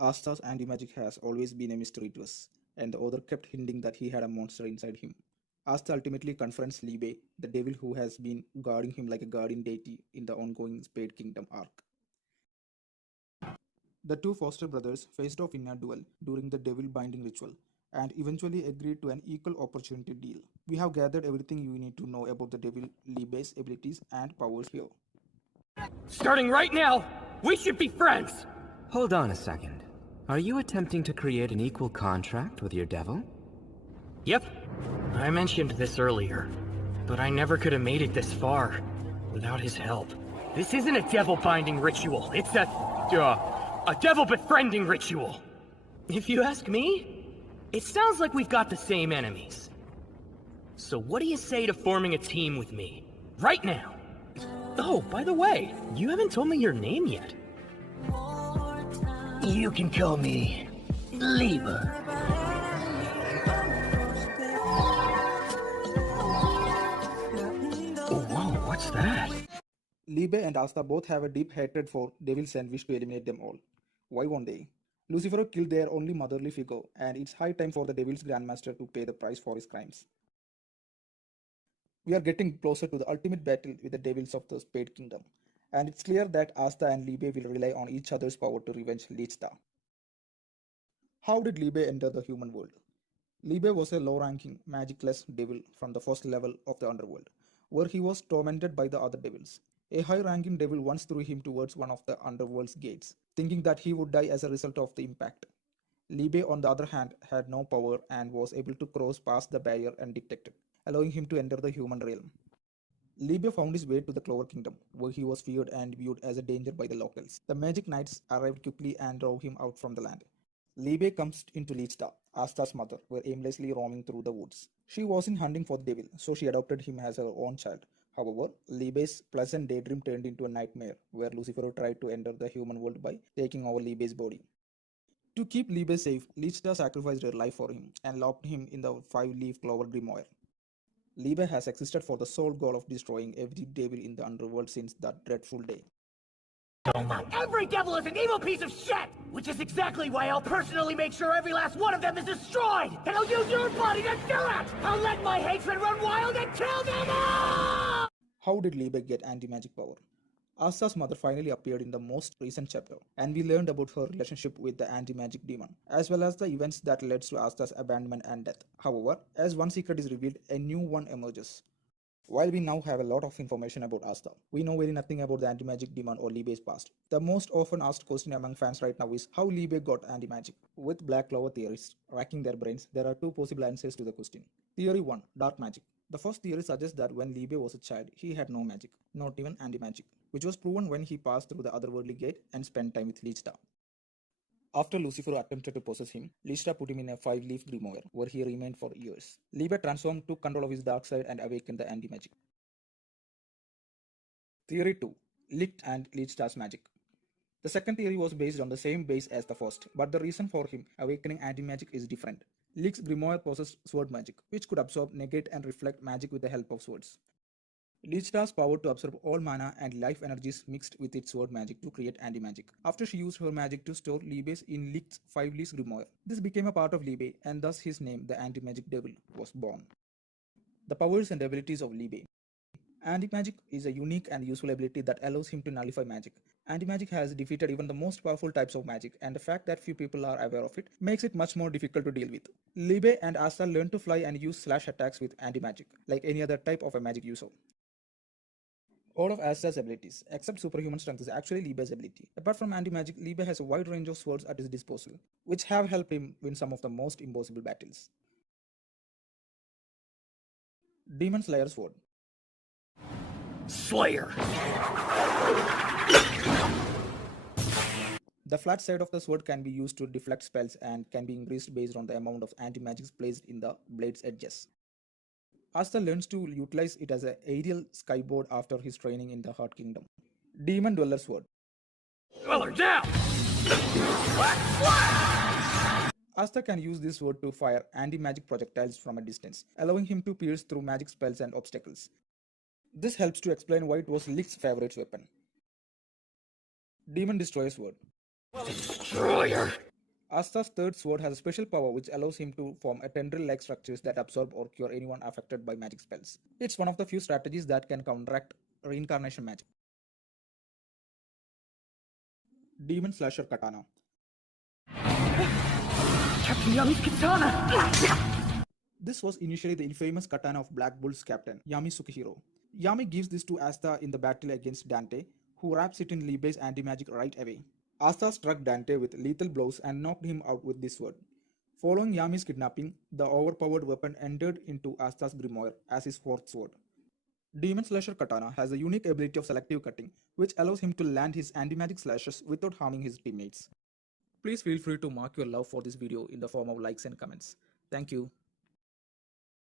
Asta's anti-magic has always been a mystery to us, and the author kept hinting that he had a monster inside him. Asta ultimately confronts Liebe, the devil who has been guarding him like a guardian deity in the ongoing Spade Kingdom arc. The two foster brothers faced off in a duel during the devil binding ritual and eventually agreed to an equal opportunity deal. We have gathered everything you need to know about the devil Liebe's abilities and powers here. Starting right now, we should be friends! Hold on a second. Are you attempting to create an equal contract with your devil? Yep, I mentioned this earlier, but I never could have made it this far without his help. This isn't a devil binding ritual, it's a devil befriending ritual. If you ask me, it sounds like we've got the same enemies. So what do you say to forming a team with me, right now? Oh, by the way, you haven't told me your name yet. You can call me Liebe. Oh, whoa, what's that? Liebe and Asta both have a deep hatred for devils and wish to eliminate them all. Why won't they? Lucifero killed their only motherly figure, and it's high time for the devil's grandmaster to pay the price for his crimes. We are getting closer to the ultimate battle with the devils of the Spade Kingdom, and it's clear that Asta and Liebe will rely on each other's power to revenge Lichta. How did Liebe enter the human world? Liebe was a low-ranking, magicless devil from the first level of the underworld, where he was tormented by the other devils. A high-ranking devil once threw him towards one of the underworld's gates, thinking that he would die as a result of the impact. Liebe, on the other hand, had no power and was able to cross past the barrier undetected, allowing him to enter the human realm. Liebe found his way to the Clover Kingdom, where he was feared and viewed as a danger by the locals. The magic knights arrived quickly and drove him out from the land. Liebe comes into Lichta, Asta's mother, were aimlessly roaming through the woods. She wasn't hunting for the devil, so she adopted him as her own child. However, Liebe's pleasant daydream turned into a nightmare, where Lucifero tried to enter the human world by taking over Liebe's body. To keep Liebe safe, Lichta sacrificed her life for him and locked him in the five-leaf clover grimoire. Liebe has existed for the sole goal of destroying every devil in the underworld since that dreadful day. Every devil is an evil piece of shit! Which is exactly why I'll personally make sure every last one of them is destroyed! And I'll use your body to do it! I'll let my hatred run wild and kill them all! How did Liebe get anti-magic power? Asta's mother finally appeared in the most recent chapter, and we learned about her relationship with the anti-magic demon, as well as the events that led to Asta's abandonment and death. However, as one secret is revealed, a new one emerges. While we now have a lot of information about Asta, we know very nothing about the anti-magic demon or Liebe's past. The most often asked question among fans right now is how Liebe got anti-magic. With Black Clover theorists racking their brains, there are two possible answers to the question. Theory 1. Dark magic. The first theory suggests that when Liebe was a child, he had no magic, not even anti-magic, which was proven when he passed through the otherworldly gate and spent time with Lichta. After Lucifero attempted to possess him, Lichta put him in a five-leaf grimoire, where he remained for years. Liebe transformed, took control of his dark side, and awakened the anti-magic. Theory 2. Licht and Lichta's magic. The second theory was based on the same base as the first, but the reason for him awakening anti-magic is different. Licht's grimoire possessed sword magic, which could absorb, negate, and reflect magic with the help of swords. Lichta's power to absorb all mana and life energies mixed with its sword magic to create anti-magic. After she used her magic to store Liebe's in Licht's five-leaf grimoire, this became a part of Liebe, and thus his name, the Anti-Magic Devil, was born. The powers and abilities of Liebe. Anti-magic is a unique and useful ability that allows him to nullify magic. Anti-magic has defeated even the most powerful types of magic, and the fact that few people are aware of it makes it much more difficult to deal with. Liebe and Asta learn to fly and use slash attacks with anti-magic, like any other type of a magic user. All of Asta's abilities, except superhuman strength, is actually Liebe's ability. Apart from anti-magic, Liebe has a wide range of swords at his disposal, which have helped him win some of the most impossible battles. Demon Slayer Sword. Slayer! The flat side of the sword can be used to deflect spells and can be increased based on the amount of anti-magic placed in the blade's edges. Asta learns to utilize it as an aerial skyboard after his training in the Heart Kingdom. Demon Dweller Sword. Dweller down! Asta can use this sword to fire anti-magic projectiles from a distance, allowing him to pierce through magic spells and obstacles. This helps to explain why it was Licht's favorite weapon. Demon Destroyer Sword. Destroyer! Asta's third sword has a special power which allows him to form a tendril-like structures that absorb or cure anyone affected by magic spells. It's one of the few strategies that can counteract reincarnation magic. Demon Slasher Katana. Captain Yami's katana! This was initially the infamous katana of Black Bull's captain, Yami Sukihiro. Yami gives this to Asta in the battle against Dante, who wraps it in Liebe's anti-magic right away. Asta struck Dante with lethal blows and knocked him out with this sword. Following Yami's kidnapping, the overpowered weapon entered into Asta's grimoire as his fourth sword. Demon Slasher Katana has a unique ability of selective cutting, which allows him to land his anti-magic slashes without harming his teammates. Please feel free to mark your love for this video in the form of likes and comments. Thank you.